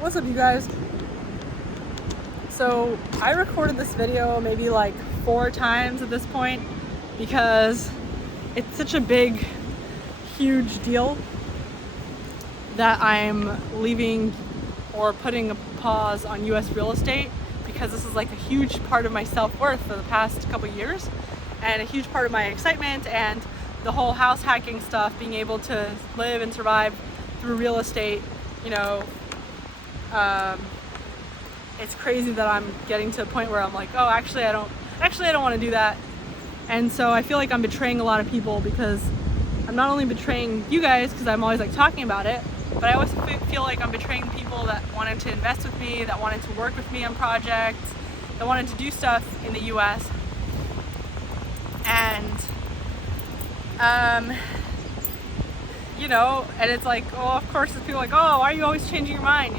What's up, you guys? So I recorded this video maybe like 4 times at this point because it's such a big, huge deal that I'm leaving or putting a pause on US real estate, because this is like a huge part of my self-worth for the past couple years and a huge part of my excitement and the whole house hacking stuff, being able to live and survive through real estate. It's crazy that I'm getting to a point where I'm like, oh, actually I don't want to do that. And so I feel like I'm betraying a lot of people, because I'm not only betraying you guys because I'm always like talking about it, but I always feel like I'm betraying people that wanted to invest with me, that wanted to work with me on projects, that wanted to do stuff in the US. And and it's like, oh, of course, there's people like, oh, why are you always changing your mind,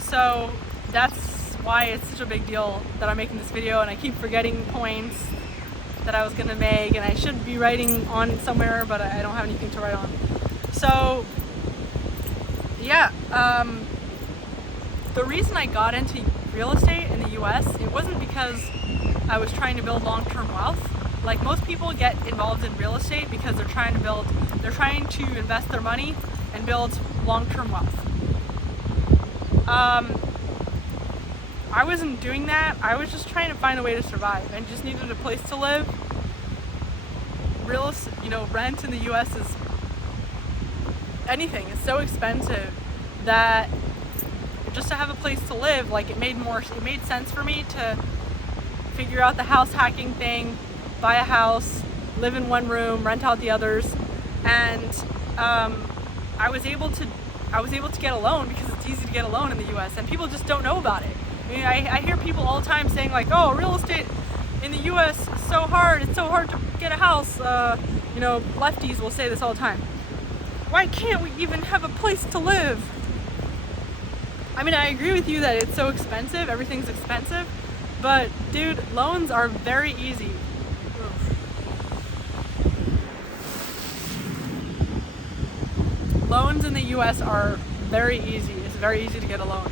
So that's why it's such a big deal that I'm making this video, and I keep forgetting points that I was gonna make, and I should be writing on somewhere, but I don't have anything to write on. So yeah, the reason I got into real estate in the US, it wasn't because I was trying to build long-term wealth. Like, most people get involved in real estate because they're trying to invest their money and build long-term wealth. I wasn't doing that. I was just trying to find a way to survive and just needed a place to live. Rent in the US is anything. It's so expensive that just to have a place to live, like, it made sense for me to figure out the house hacking thing, buy a house, live in one room, rent out the others, and I was able to get a loan because it's easy to get a loan in the US, and people just don't know about it. I mean, I hear people all the time saying like, oh, real estate in the US is so hard, it's so hard to get a house. Lefties will say this all the time. Why can't we even have a place to live? I mean, I agree with you that it's so expensive, everything's expensive, but dude, loans are very easy. Loans in the US are very easy. It's very easy to get a loan.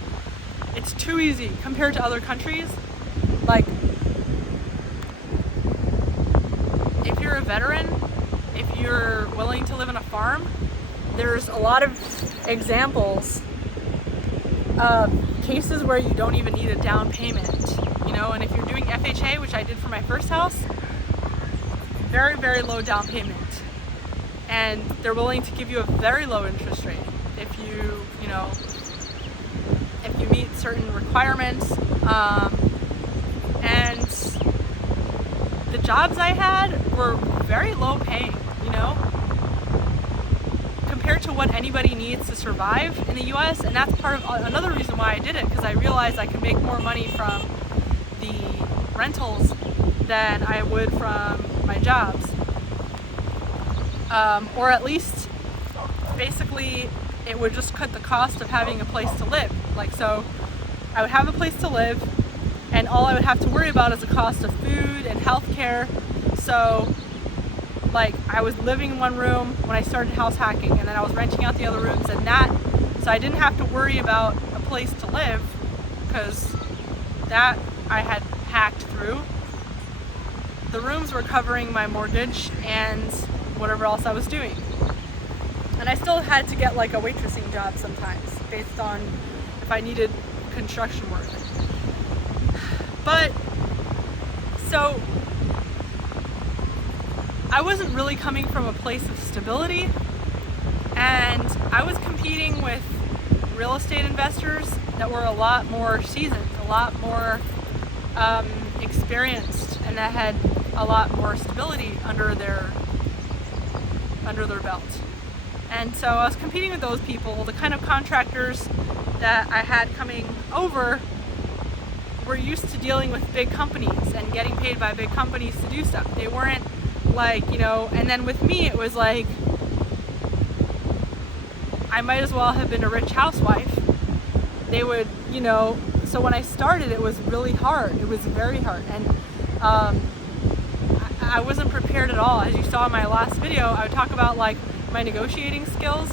It's too easy compared to other countries. Like, if you're a veteran, if you're willing to live on a farm, there's a lot of examples of cases where you don't even need a down payment, and if you're doing FHA, which I did for my first house, very, very low down payment. And they're willing to give you a very low interest rate if you meet certain requirements. And the jobs I had were very low paying, compared to what anybody needs to survive in the US. And that's part of another reason why I did it, because I realized I could make more money from the rentals than I would from my jobs. Or at least, basically, it would just cut the cost of having a place to live. Like, so I would have a place to live, and all I would have to worry about is the cost of food and healthcare. So, like, I was living in one room when I started house hacking, and then I was renting out the other rooms, so I didn't have to worry about a place to live, because that I had hacked through. The rooms were covering my mortgage and whatever else I was doing. And I still had to get like a waitressing job sometimes based on if I needed construction work. But so I wasn't really coming from a place of stability, and I was competing with real estate investors that were a lot more seasoned, a lot more experienced, and that had a lot more stability under their belt. And so I was competing with those people. The kind of contractors that I had coming over were used to dealing with big companies and getting paid by big companies to do stuff. They weren't like, and then with me it was like, I might as well have been a rich housewife. They would, so when I started, it was really hard. It was very hard. And I wasn't prepared at all. As you saw in my last video, I would talk about like my negotiating skills.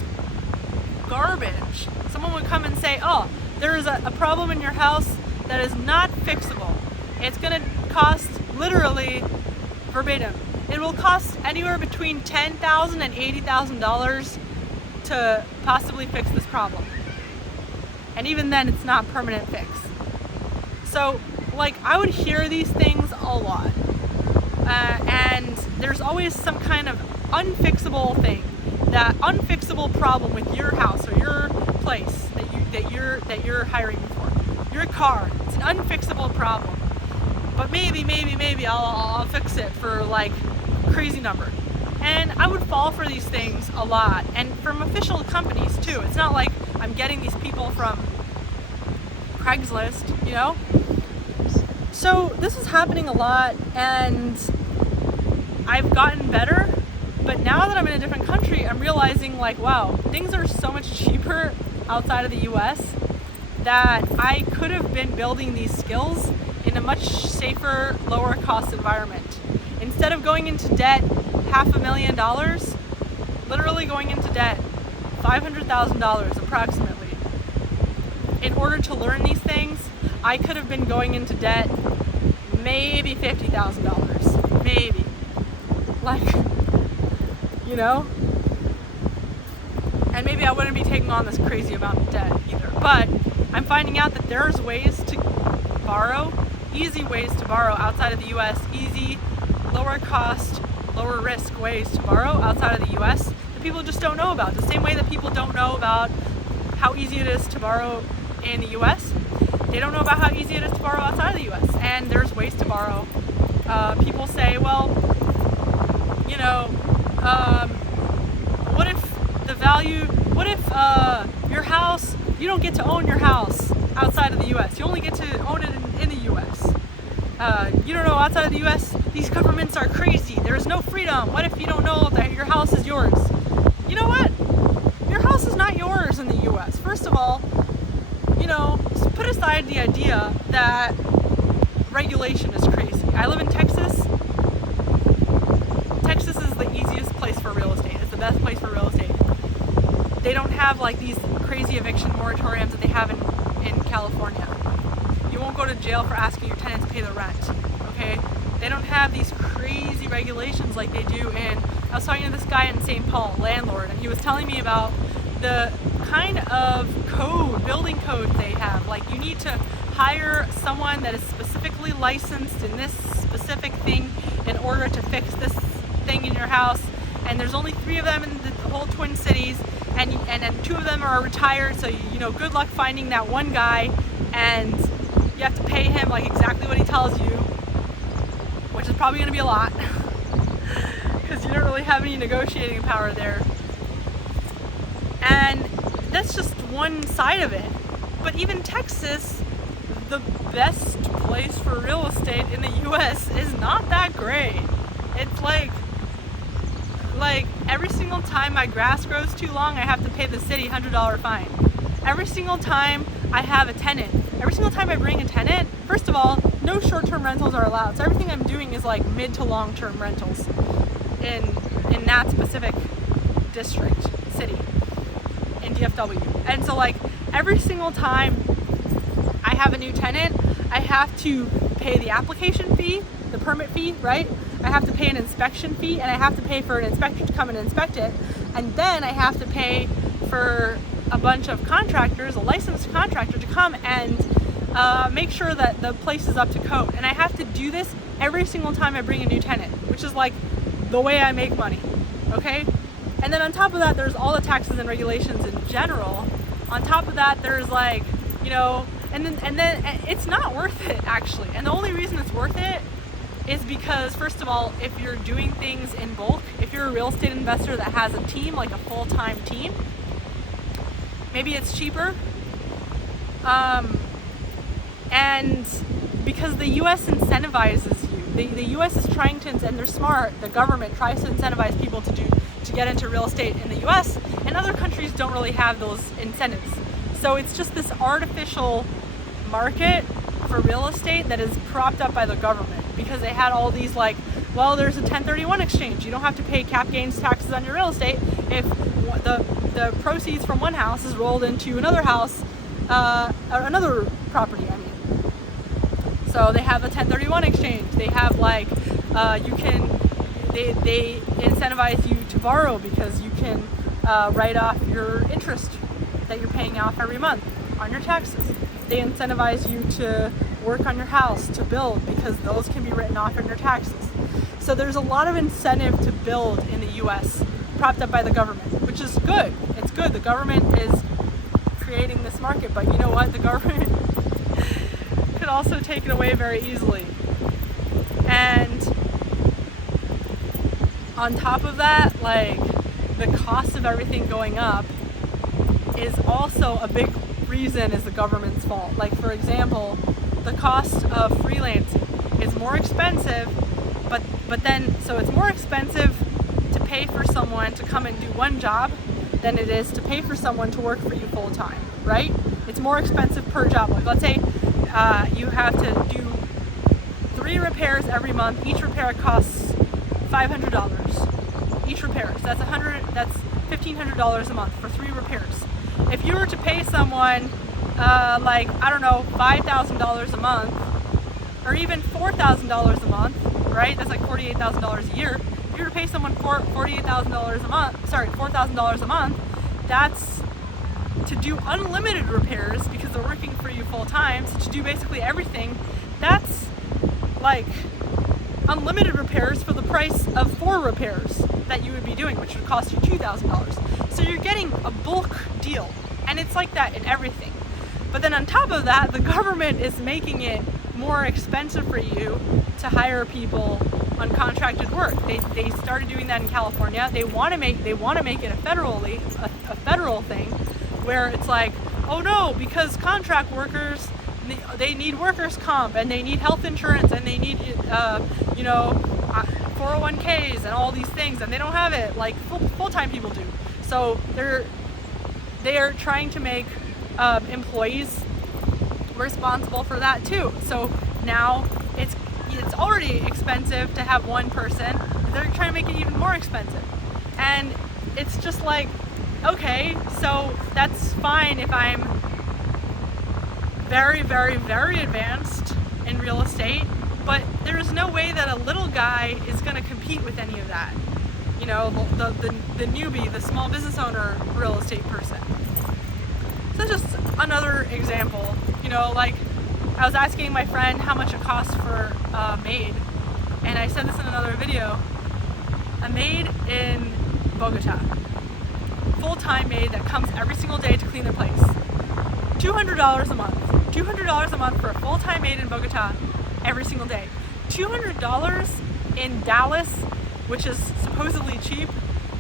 garbage. Someone would come and say, oh, there is a problem in your house that is not fixable. It's gonna cost, literally, verbatim, it will cost anywhere between $10,000 and $80,000 to possibly fix this problem. And even then, it's not a permanent fix. So, like, I would hear these things a lot. And there's always some kind of unfixable thing, that unfixable problem with your house or your place that you're hiring for. Your car, it's an unfixable problem. But maybe I'll fix it for like crazy number. And I would fall for these things a lot, and from official companies too. It's not like I'm getting these people from Craigslist, you know? So this is happening a lot, and I've gotten better, but now that I'm in a different country, I'm realizing like, wow, things are so much cheaper outside of the US that I could have been building these skills in a much safer, lower cost environment. Instead of going into debt $500,000, literally going into debt $500,000 approximately. In order to learn these things, I could have been going into debt maybe $50,000, maybe. Like, you know? And maybe I wouldn't be taking on this crazy amount of debt either. But I'm finding out that there's ways to borrow, easy ways to borrow outside of the US, easy, lower cost, lower risk ways to borrow outside of the US that people just don't know about. The same way that people don't know about how easy it is to borrow in the US, they don't know about how easy it is to borrow outside of the US. And there's ways to borrow. People say, well, you know, what if your house, you don't get to own your house outside of the US, you only get to own it in the US. You don't know, outside of the US, these governments are crazy, there's no freedom. What if you don't know that your house is yours? You know what? Your house is not yours in the US. First of all, you know, put aside the idea that regulation is crazy. I live in Texas. Texas is the easiest place for real estate. It's the best place for real estate. They don't have like these crazy eviction moratoriums that they have in California. You won't go to jail for asking your tenant to pay the rent, okay? They don't have these crazy regulations like they do I was talking to this guy in St. Paul, landlord, and he was telling me about the kind of building code they have. Like, you need to hire someone that is specifically licensed in this specific thing in order to fix this thing in your house. And there's only 3 of them in the whole Twin Cities, and 2 of them are retired, so you know, good luck finding that one guy, and you have to pay him like exactly what he tells you, which is probably going to be a lot because you don't really have any negotiating power there. And that's just one side of it. But even Texas, the best place for real estate in the US, is not that great. It's like every single time my grass grows too long, I have to pay the city $100 fine. Every single time I have a tenant, every single time I bring a tenant, first of all, no short-term rentals are allowed. So everything I'm doing is like mid to long-term rentals in that specific district, city, in DFW. And so like every single time I have a new tenant, I have to pay the application fee, the permit fee, right? I have to pay an inspection fee, and I have to pay for an inspector to come and inspect it. And then I have to pay for a bunch of contractors, a licensed contractor, to come and make sure that the place is up to code. And I have to do this every single time I bring a new tenant, which is like the way I make money, okay? And then on top of that, there's all the taxes and regulations in general. On top of that, there's like, you know, and then it's not worth it, actually. And the only reason it's worth it is because, first of all, if you're doing things in bulk, if you're a real estate investor that has a team, like a full-time team, maybe it's cheaper. And because the US incentivizes you. The US is trying to, and they're smart, the government tries to incentivize people to get into real estate in the US, and other countries don't really have those incentives. So it's just this artificial market for real estate that is propped up by the government, because they had all these like, well, there's a 1031 exchange. You don't have to pay cap gains taxes on your real estate if the proceeds from one house is rolled into another house, or another property, I mean. So they have a 1031 exchange. They have like, they incentivize you to borrow because you can write off your interest that you're paying off every month on your taxes. They incentivize you to work on your house, to build, because those can be written off in your taxes. So there's a lot of incentive to build in the US, propped up by the government, which is good. It's good. The government is creating this market, but you know what? The government could also take it away very easily. And on top of that, like, the cost of everything going up is also a big reason is the government's fault. Like, for example, the cost of freelancing is more expensive, but then, so it's more expensive to pay for someone to come and do one job than it is to pay for someone to work for you full time, right? It's more expensive per job. Like, let's say you have to do 3 repairs every month. Each repair costs $500. Each repair. So that's $1,500 a month for 3 repairs. If you were to pay someone like, I don't know, $5,000 a month, or even $4,000 a month, right? That's like $48,000 a year. If you were to pay someone $48,000 a month, sorry, $4,000 a month, that's to do unlimited repairs because they're working for you full time. So to do basically everything, that's like unlimited repairs for the price of 4 repairs that you would be doing, which would cost you $2,000. So you're getting a bulk deal, and it's like that in everything. But then on top of that, the government is making it more expensive for you to hire people on contracted work. They started doing that in California. They want to make it a federal thing, where it's like, oh no, because contract workers, they need workers' comp, and they need health insurance, and they need 401ks and all these things, and they don't have it like full-time people do. So they are trying to make employees responsible for that too. So now it's already expensive to have one person. They're trying to make it even more expensive. And it's just like, okay, so that's fine if I'm very, very, very advanced in real estate, but there's no way that a little guy is going to compete with any of that. You know, the newbie, the small business owner real estate person. So just another example, you know, like I was asking my friend how much it costs for a maid, and I said this in another video. A maid in Bogota, full-time maid that comes every single day to clean their place, $200 a month. $200 a month for a full-time maid in Bogota every single day. $200 in Dallas, which is supposedly cheap,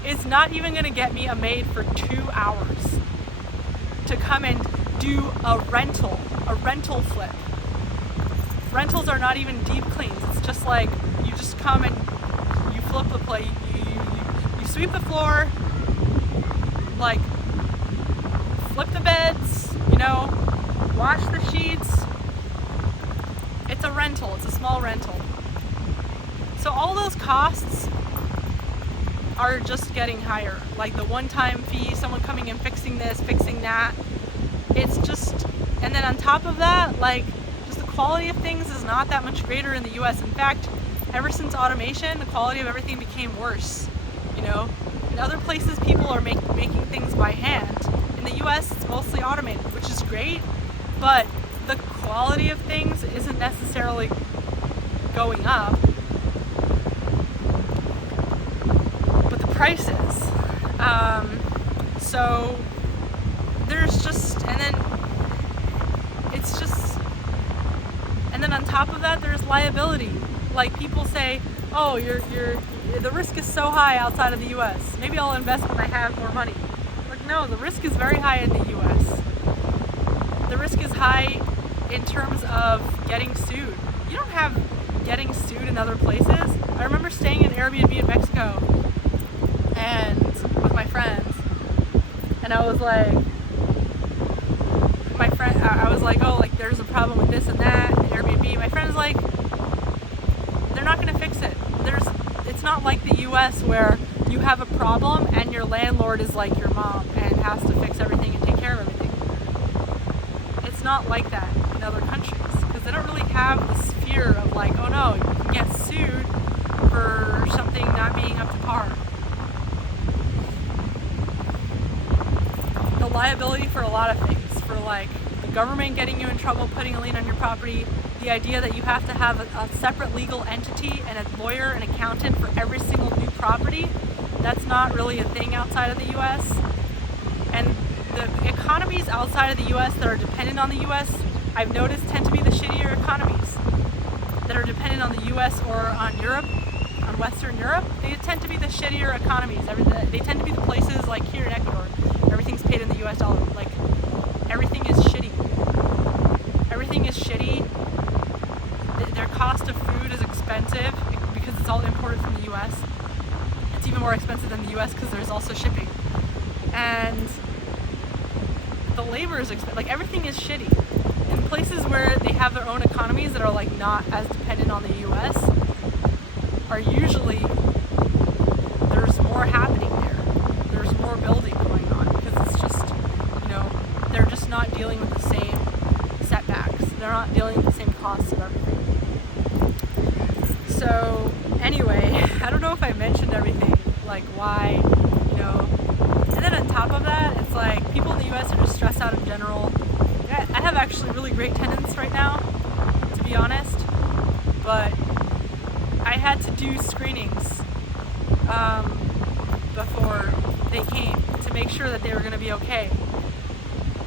is not even going to get me a maid for 2 hours to come and do a rental flip. Rentals are not even deep cleans. It's just like you just come and you flip the plate, you sweep the floor, like flip the beds, you know, wash the sheets. It's a rental. It's a small rental. So all those costs are just getting higher. Like the one-time fee, someone coming and fixing this, fixing that. It's just, and then on top of that, like, just the quality of things is not that much greater in the US. In fact, ever since automation, the quality of everything became worse. You know, in other places, people are making things by hand. In the US, it's mostly automated, which is great, but the quality of things isn't necessarily going up, but the prices. So there's just, and then on top of that, there's liability. Like people say, oh, the risk is so high outside of the US. Maybe I'll invest when I have more money. Like, no, the risk is very high in the US. The risk is high in terms of getting sued. You don't have getting sued in other places. I remember staying in Airbnb in Mexico and with my friends, and I was like, I was like, oh, like there's a problem with this and that. property. My friend's like, they're not going to fix it. It's not like the US where you have a problem and your landlord is like your mom and has to fix everything and take care of everything. It's not like that in other countries because they don't really have this fear of like, oh no, you can get sued for something not being up to par. The liability for a lot of things, for like the government getting you in trouble, putting a lien on your property, the idea that you have to have a separate legal entity and a lawyer and accountant for every single new property, that's not really a thing outside of the US. And the economies outside of the US that are dependent on the US, I've noticed tend to be the shittier economies that are dependent on the US or on Europe, on Western Europe. They tend to be the shittier economies. They tend to be the places like here in Ecuador, everything's paid in the US dollar. Like, everything is shitty. Everything is shitty. Their cost of food is expensive because it's all imported from the US. It's even more expensive than the US because there's also shipping. And the labor is expensive. Like, everything is shitty. In places where they have their own economies that are like not as dependent on the US, are usually, there's more happening there. There's more building going on because it's just, they're just not dealing with the same setbacks. They're not dealing with the same costs of everything. So anyway, I don't know if I mentioned everything, like why, and then on top of that, it's like people in the US are just stressed out in general. I have actually really great tenants right now, to be honest, but I had to do screenings before they came to make sure that they were going to be okay.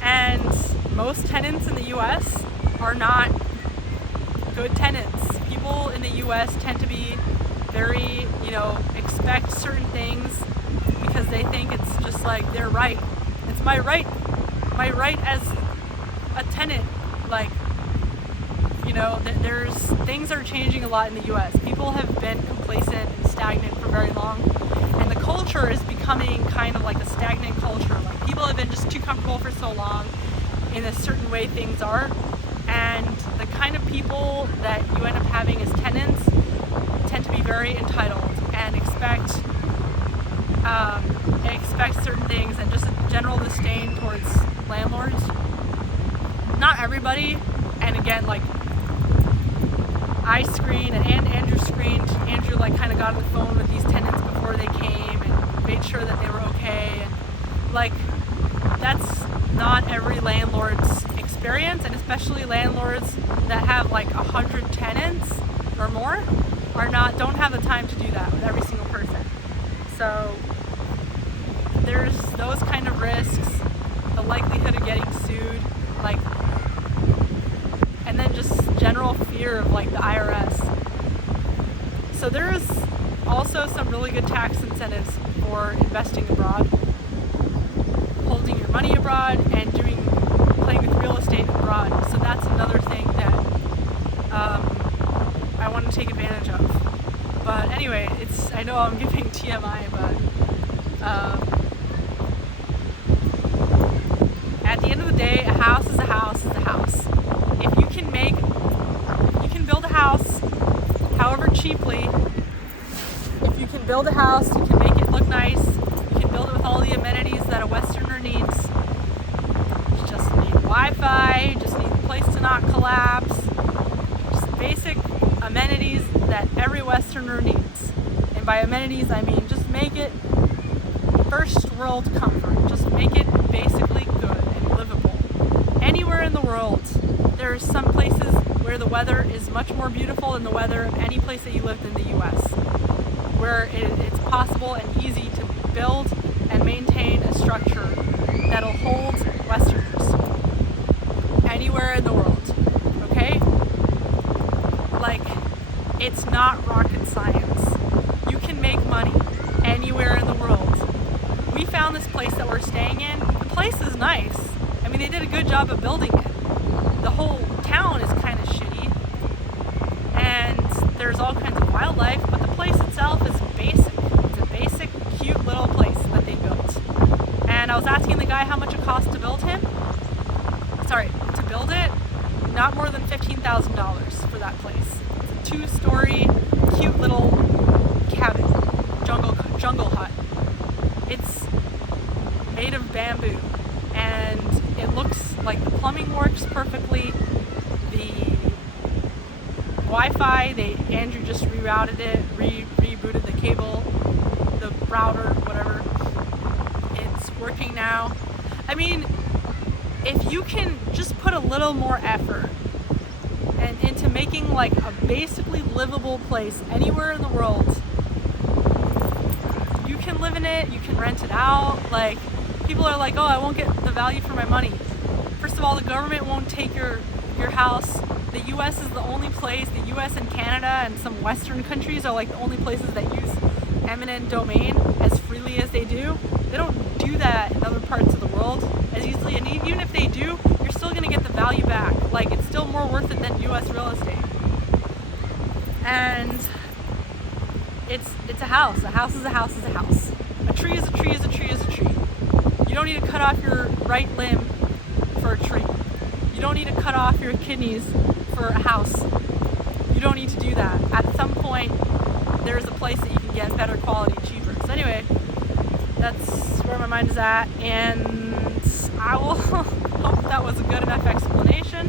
And most tenants in the US are not good tenants. People in the US tend to be very, expect certain things because they think it's just like their right. It's my right as a tenant. Like, there's things are changing a lot in the US. People have been complacent and stagnant for very long, and the culture is becoming kind of like a stagnant culture. Like, people have been just too comfortable for so long in a certain way things are, and the kind of people that you end up having as tenants tend to be very entitled and expect certain things, and just a general disdain towards landlords. Not everybody, and again, like, I screened and Andrew screened. Andrew kind of got on the phone with these tenants before they came and made sure that they were okay, and like, that's not every landlord's experience, and especially landlords that have like 100 tenants or more don't have the time to do that with every single person. So there's those kind of risks, the likelihood of getting sued, and then just general fear of the IRS. So there's also some really good tax incentives for investing abroad, holding your money abroad, and playing with real estate abroad. So that's another thing that I want to take advantage of. But anyway, I know I'm giving TMI, but at the end of the day, a house is a house is a house. If you can build a house, however cheaply. If you can build a house, you can make it look nice. You can build it with all the amenities that a Westerner needs. You just need Wi-Fi. You just need a place to not collapse. Just basic amenities that every Westerner needs. And by amenities, I mean just make it first world comfort. Just make it basically good and livable. Anywhere in the world, there's some places where the weather is much more beautiful than the weather of any place that you lived in the US, where it's possible and easy to build and maintain a structure that'll hold Westerners anywhere in the world, okay? It's not rocket science. You can make money anywhere in the world. We found this place that we're staying in. The place is nice. I mean, they did a good job of building it. The whole town is kind of shitty, and there's all kinds of wildlife, but the place itself is basic. It's a basic, cute little place that they built. And I was asking the guy how much it cost to build it, not more than $15,000 for that place. It's a 2-story, cute little cabin, jungle hut. It's made of bamboo, and it looks like the plumbing works perfectly. The Wi-Fi, Andrew just rerouted it, rebooted the cable, the router, whatever. It's working now. I mean, if you can just put a little more effort and into making like a basically livable place anywhere in the world, you can live in it, you can rent it out. Like, people are like, oh, I won't get the value for my money. First of all, the government won't take your house. The US is the only place, the US and Canada and some Western countries are like the only places that use eminent domain as freely as they do. They don't do that in other parts of the world as easily, and even if they do, you're still gonna get the value back. Like, it's still more worth it than US real estate. And it's a house. A house is a house is a house. A tree is a tree is a tree is a tree. You don't need to cut off your right limb for a tree. You don't need to cut off your kidneys for a house. You don't need to do that. At some point, there's a place that you can get better quality, cheaper. So anyway, that's where my mind is at, and I will hope that was a good enough explanation.